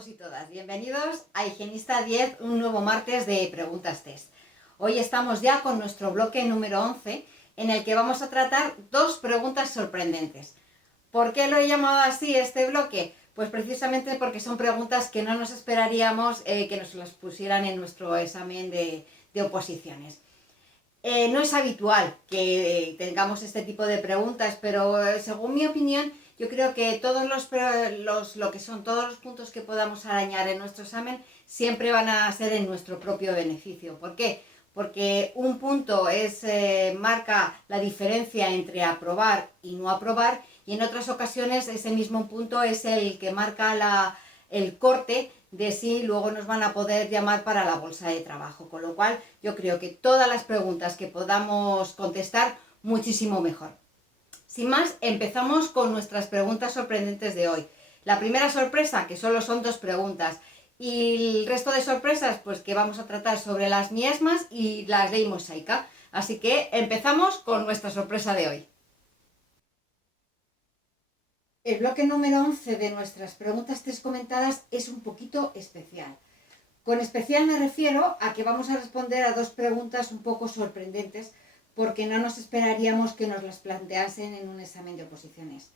todos y todas, bienvenidos a Higienista 10, un nuevo martes de Preguntas Test. Hoy estamos ya con nuestro bloque número 11, en el que vamos a tratar dos preguntas sorprendentes. ¿Por qué lo he llamado así este bloque? Pues precisamente porque son preguntas que no nos esperaríamos que nos las pusieran en nuestro examen de oposiciones. No es habitual que tengamos este tipo de preguntas, pero según mi opinión, yo creo que todos todos los puntos que podamos arañar en nuestro examen siempre van a ser en nuestro propio beneficio. ¿Por qué? Porque un punto marca la diferencia entre aprobar y no aprobar, y en otras ocasiones ese mismo punto es el que marca el corte de si luego nos van a poder llamar para la bolsa de trabajo. Con lo cual yo creo que todas las preguntas que podamos contestar, muchísimo mejor. Sin más, empezamos con nuestras preguntas sorprendentes de hoy. La primera sorpresa, que solo son dos preguntas, y el resto de sorpresas, pues que vamos a tratar sobre las miasmas y la ley mosaica. Así que empezamos con nuestra sorpresa de hoy. El bloque número 11 de nuestras preguntas test comentadas es un poquito especial. Con especial me refiero a que vamos a responder a dos preguntas un poco sorprendentes, porque no nos esperaríamos que nos las planteasen en un examen de oposiciones.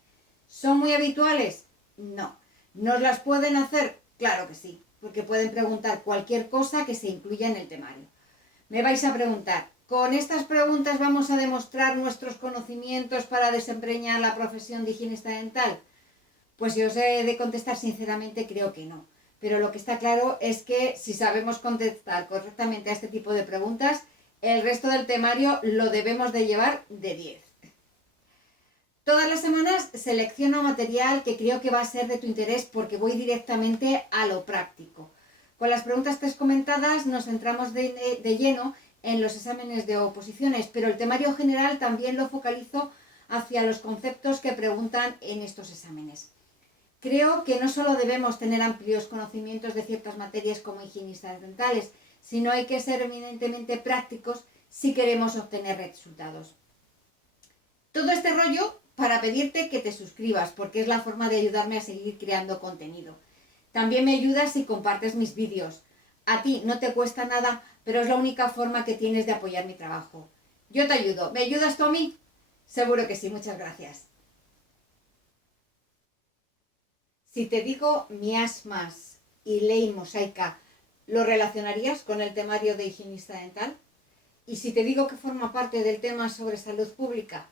¿Son muy habituales? No. ¿Nos las pueden hacer? Claro que sí, porque pueden preguntar cualquier cosa que se incluya en el temario. Me vais a preguntar, ¿con estas preguntas vamos a demostrar nuestros conocimientos para desempeñar la profesión de higienista dental? Pues yo os he de contestar sinceramente, creo que no. Pero lo que está claro es que si sabemos contestar correctamente a este tipo de preguntas, el resto del temario lo debemos de llevar de 10. Todas las semanas selecciono material que creo que va a ser de tu interés porque voy directamente a lo práctico. Con las preguntas test comentadas nos centramos de lleno en los exámenes de oposiciones, pero el temario general también lo focalizo hacia los conceptos que preguntan en estos exámenes. Creo que no solo debemos tener amplios conocimientos de ciertas materias como higienistas dentales, sino hay que ser eminentemente prácticos si queremos obtener resultados. Todo este rollo para pedirte que te suscribas, porque es la forma de ayudarme a seguir creando contenido. También me ayudas si compartes mis vídeos. A ti no te cuesta nada, pero es la única forma que tienes de apoyar mi trabajo. Yo te ayudo. ¿Me ayudas tú a mí? Seguro que sí, muchas gracias. Si te digo miasmas y ley mosaica, ¿lo relacionarías con el temario de higienista dental? Y si te digo que forma parte del tema sobre salud pública,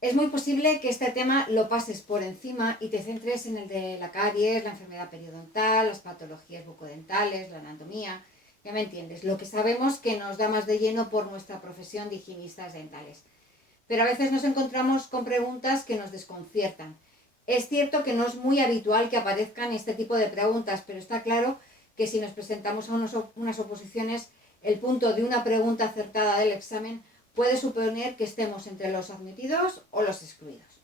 es muy posible que este tema lo pases por encima y te centres en el de la caries, la enfermedad periodontal, las patologías bucodentales, la anatomía. Ya me entiendes, lo que sabemos que nos da más de lleno por nuestra profesión de higienistas dentales. Pero a veces nos encontramos con preguntas que nos desconciertan. Es cierto que no es muy habitual que aparezcan este tipo de preguntas, pero está claro que si nos presentamos a unas oposiciones, el punto de una pregunta acertada del examen puede suponer que estemos entre los admitidos o los excluidos.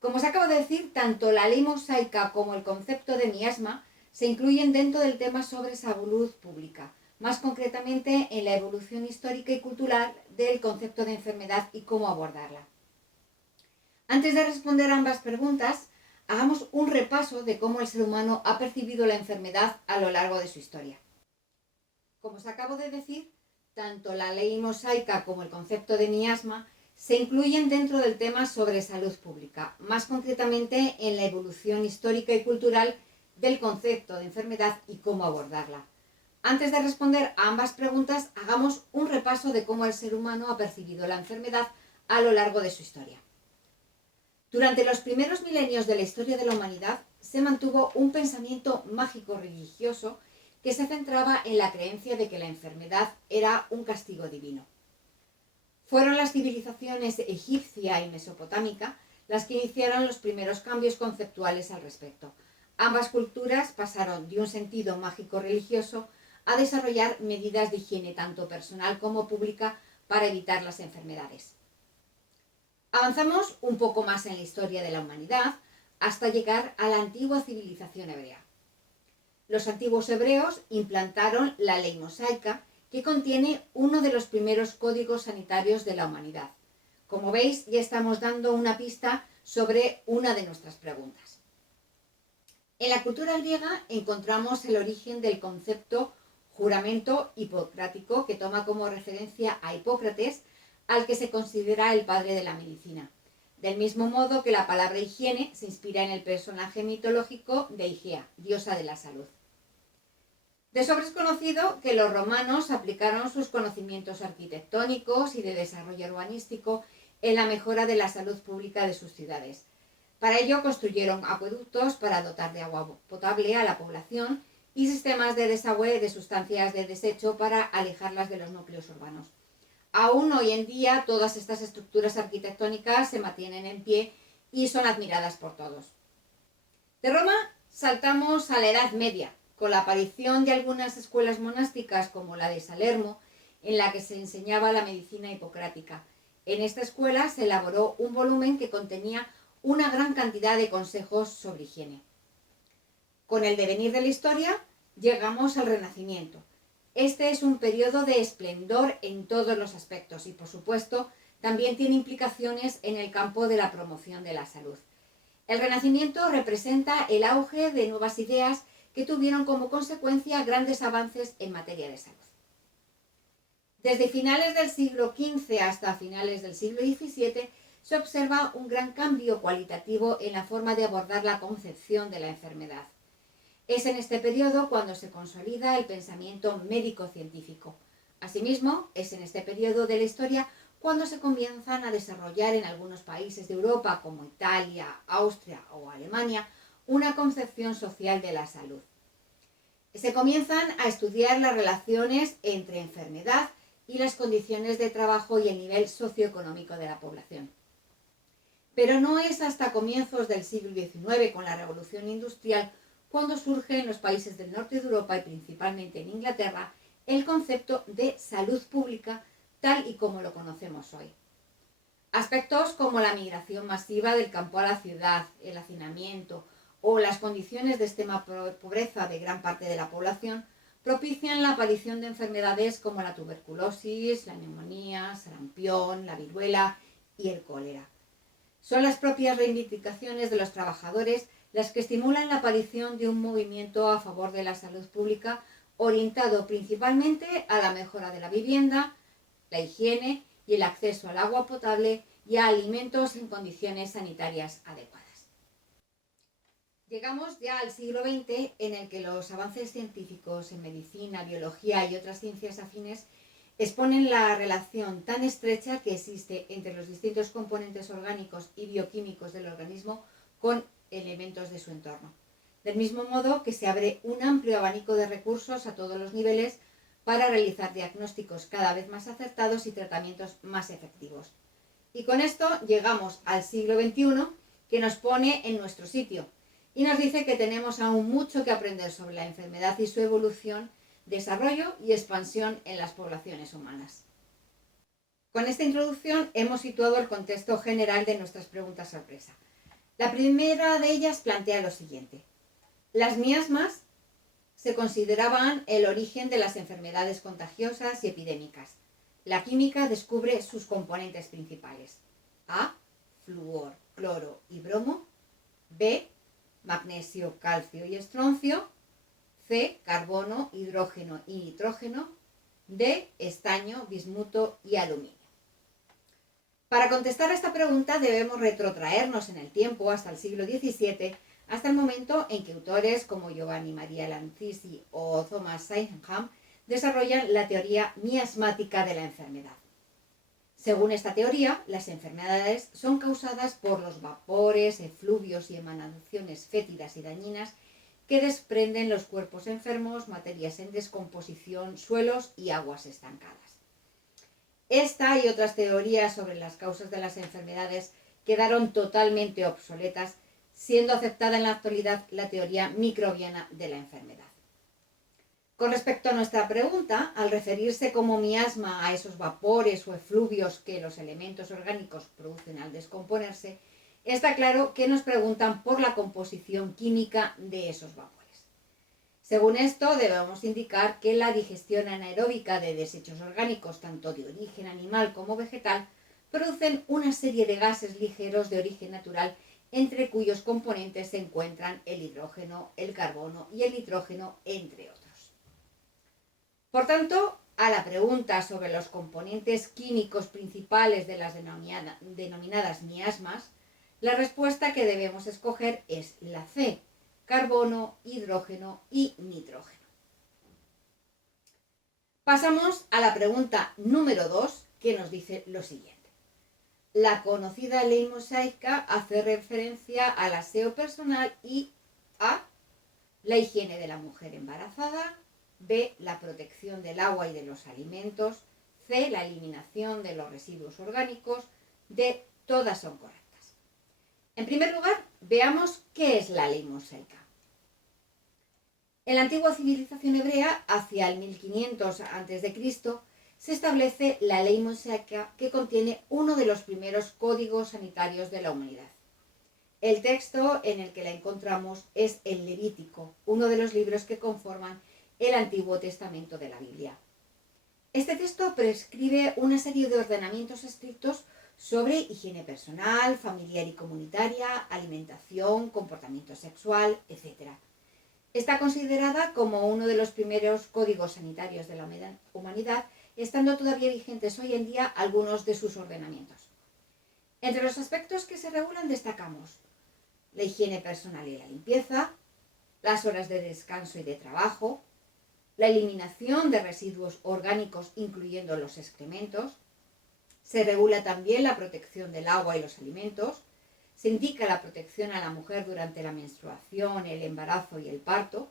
Como os acabo de decir, tanto la ley mosaica como el concepto de miasma se incluyen dentro del tema sobre salud pública, más concretamente en la evolución histórica y cultural del concepto de enfermedad y cómo abordarla. Antes de responder a ambas preguntas, hagamos un repaso de cómo el ser humano ha percibido la enfermedad a lo largo de su historia. Como os acabo de decir, tanto la ley mosaica como el concepto de miasma se incluyen dentro del tema sobre salud pública, más concretamente en la evolución histórica y cultural del concepto de enfermedad y cómo abordarla. Antes de responder a ambas preguntas, hagamos un repaso de cómo el ser humano ha percibido la enfermedad a lo largo de su historia. Durante los primeros milenios de la historia de la humanidad se mantuvo un pensamiento mágico-religioso que se centraba en la creencia de que la enfermedad era un castigo divino. Fueron las civilizaciones egipcia y mesopotámica las que iniciaron los primeros cambios conceptuales al respecto. Ambas culturas pasaron de un sentido mágico-religioso a desarrollar medidas de higiene tanto personal como pública para evitar las enfermedades. Avanzamos un poco más en la historia de la humanidad hasta llegar a la antigua civilización hebrea. Los antiguos hebreos implantaron la ley mosaica, que contiene uno de los primeros códigos sanitarios de la humanidad. Como veis, ya estamos dando una pista sobre una de nuestras preguntas. En la cultura griega encontramos el origen del concepto juramento hipocrático, que toma como referencia a Hipócrates, al que se considera el padre de la medicina. Del mismo modo que la palabra higiene se inspira en el personaje mitológico de Higea, diosa de la salud. De sobra es conocido que los romanos aplicaron sus conocimientos arquitectónicos y de desarrollo urbanístico en la mejora de la salud pública de sus ciudades. Para ello construyeron acueductos para dotar de agua potable a la población y sistemas de desagüe de sustancias de desecho para alejarlas de los núcleos urbanos. Aún hoy en día todas estas estructuras arquitectónicas se mantienen en pie y son admiradas por todos. De Roma saltamos a la Edad Media, con la aparición de algunas escuelas monásticas como la de Salermo, en la que se enseñaba la medicina hipocrática. En esta escuela se elaboró un volumen que contenía una gran cantidad de consejos sobre higiene. Con el devenir de la historia llegamos al Renacimiento. Este es un periodo de esplendor en todos los aspectos y, por supuesto, también tiene implicaciones en el campo de la promoción de la salud. El Renacimiento representa el auge de nuevas ideas que tuvieron como consecuencia grandes avances en materia de salud. Desde finales del siglo XV hasta finales del siglo XVII se observa un gran cambio cualitativo en la forma de abordar la concepción de la enfermedad. Es en este periodo cuando se consolida el pensamiento médico-científico. Asimismo, es en este periodo de la historia cuando se comienzan a desarrollar en algunos países de Europa, como Italia, Austria o Alemania, una concepción social de la salud. Se comienzan a estudiar las relaciones entre enfermedad y las condiciones de trabajo y el nivel socioeconómico de la población. Pero no es hasta comienzos del siglo XIX, con la Revolución Industrial, cuando surge en los países del norte de Europa y principalmente en Inglaterra el concepto de salud pública tal y como lo conocemos hoy. Aspectos como la migración masiva del campo a la ciudad, el hacinamiento o las condiciones de extrema pobreza de gran parte de la población propician la aparición de enfermedades como la tuberculosis, la neumonía, sarampión, la viruela y el cólera. Son las propias reivindicaciones de los trabajadores las que estimulan la aparición de un movimiento a favor de la salud pública orientado principalmente a la mejora de la vivienda, la higiene y el acceso al agua potable y a alimentos en condiciones sanitarias adecuadas. Llegamos ya al siglo XX, en el que los avances científicos en medicina, biología y otras ciencias afines exponen la relación tan estrecha que existe entre los distintos componentes orgánicos y bioquímicos del organismo con elementos de su entorno. Del mismo modo que se abre un amplio abanico de recursos a todos los niveles para realizar diagnósticos cada vez más acertados y tratamientos más efectivos. Y con esto llegamos al siglo XXI, que nos pone en nuestro sitio y nos dice que tenemos aún mucho que aprender sobre la enfermedad y su evolución, desarrollo y expansión en las poblaciones humanas. Con esta introducción hemos situado el contexto general de nuestras preguntas sorpresa. La primera de ellas plantea lo siguiente. Las miasmas se consideraban el origen de las enfermedades contagiosas y epidémicas. La química descubre sus componentes principales. A, flúor, cloro y bromo. B, magnesio, calcio y estroncio. C, carbono, hidrógeno y nitrógeno. D, estaño, bismuto y aluminio. Para contestar a esta pregunta debemos retrotraernos en el tiempo hasta el siglo XVII, hasta el momento en que autores como Giovanni Maria Lanzisi o Thomas Sydenham desarrollan la teoría miasmática de la enfermedad. Según esta teoría, las enfermedades son causadas por los vapores, efluvios y emanaciones fétidas y dañinas que desprenden los cuerpos enfermos, materias en descomposición, suelos y aguas estancadas. Esta y otras teorías sobre las causas de las enfermedades quedaron totalmente obsoletas, siendo aceptada en la actualidad la teoría microbiana de la enfermedad. Con respecto a nuestra pregunta, al referirse como miasma a esos vapores o efluvios que los elementos orgánicos producen al descomponerse, está claro que nos preguntan por la composición química de esos vapores. Según esto, debemos indicar que la digestión anaeróbica de desechos orgánicos, tanto de origen animal como vegetal, producen una serie de gases ligeros de origen natural entre cuyos componentes se encuentran el hidrógeno, el carbono y el nitrógeno, entre otros. Por tanto, a la pregunta sobre los componentes químicos principales de las denominadas miasmas, la respuesta que debemos escoger es la C: carbono, hidrógeno y nitrógeno. Pasamos a la pregunta número 2, que nos dice lo siguiente. La conocida ley mosaica hace referencia al aseo personal y a la higiene de la mujer embarazada, B, la protección del agua y de los alimentos, C, la eliminación de los residuos orgánicos, D, todas son correctas. En primer lugar, veamos qué es la ley mosaica. En la antigua civilización hebrea, hacia el 1500 a.C., se establece la ley mosaica, que contiene uno de los primeros códigos sanitarios de la humanidad. El texto en el que la encontramos es el Levítico, uno de los libros que conforman el Antiguo Testamento de la Biblia. Este texto prescribe una serie de ordenamientos estrictos sobre higiene personal, familiar y comunitaria, alimentación, comportamiento sexual, etc. Está considerada como uno de los primeros códigos sanitarios de la humanidad, estando todavía vigentes hoy en día algunos de sus ordenamientos. Entre los aspectos que se regulan destacamos la higiene personal y la limpieza, las horas de descanso y de trabajo, la eliminación de residuos orgánicos, incluyendo los excrementos. Se regula también la protección del agua y los alimentos. Se indica la protección a la mujer durante la menstruación, el embarazo y el parto.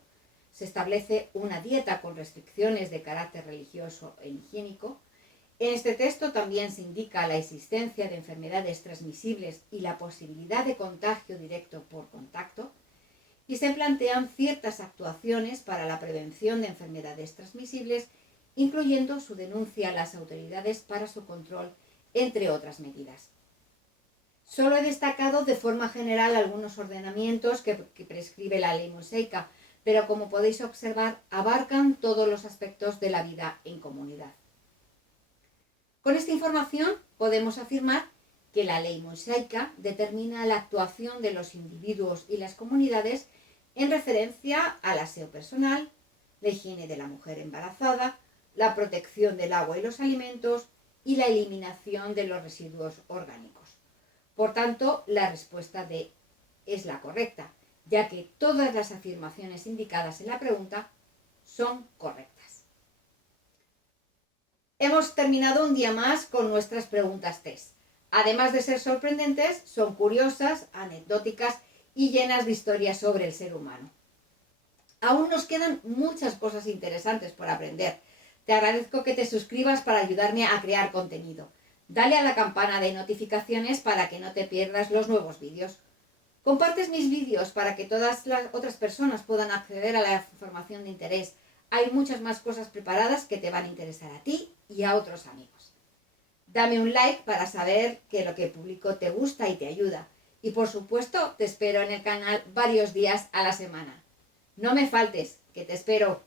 Se establece una dieta con restricciones de carácter religioso e higiénico. En este texto también se indica la existencia de enfermedades transmisibles y la posibilidad de contagio directo por contacto. Y se plantean ciertas actuaciones para la prevención de enfermedades transmisibles, incluyendo su denuncia a las autoridades para su control, entre otras medidas. Solo he destacado de forma general algunos ordenamientos que prescribe la ley mosaica, pero como podéis observar, abarcan todos los aspectos de la vida en comunidad. Con esta información podemos afirmar que la ley mosaica determina la actuación de los individuos y las comunidades en referencia al aseo personal, la higiene de la mujer embarazada, la protección del agua y los alimentos y la eliminación de los residuos orgánicos. Por tanto, la respuesta D es la correcta, ya que todas las afirmaciones indicadas en la pregunta son correctas. Hemos terminado un día más con nuestras preguntas test. Además de ser sorprendentes, son curiosas, anecdóticas y llenas de historias sobre el ser humano. Aún nos quedan muchas cosas interesantes por aprender. Te agradezco que te suscribas para ayudarme a crear contenido. Dale a la campana de notificaciones para que no te pierdas los nuevos vídeos. Compartes mis vídeos para que todas las otras personas puedan acceder a la información de interés. Hay muchas más cosas preparadas que te van a interesar a ti y a otros amigos. Dame un like para saber que lo que publico te gusta y te ayuda. Y por supuesto, te espero en el canal varios días a la semana. No me faltes, que te espero.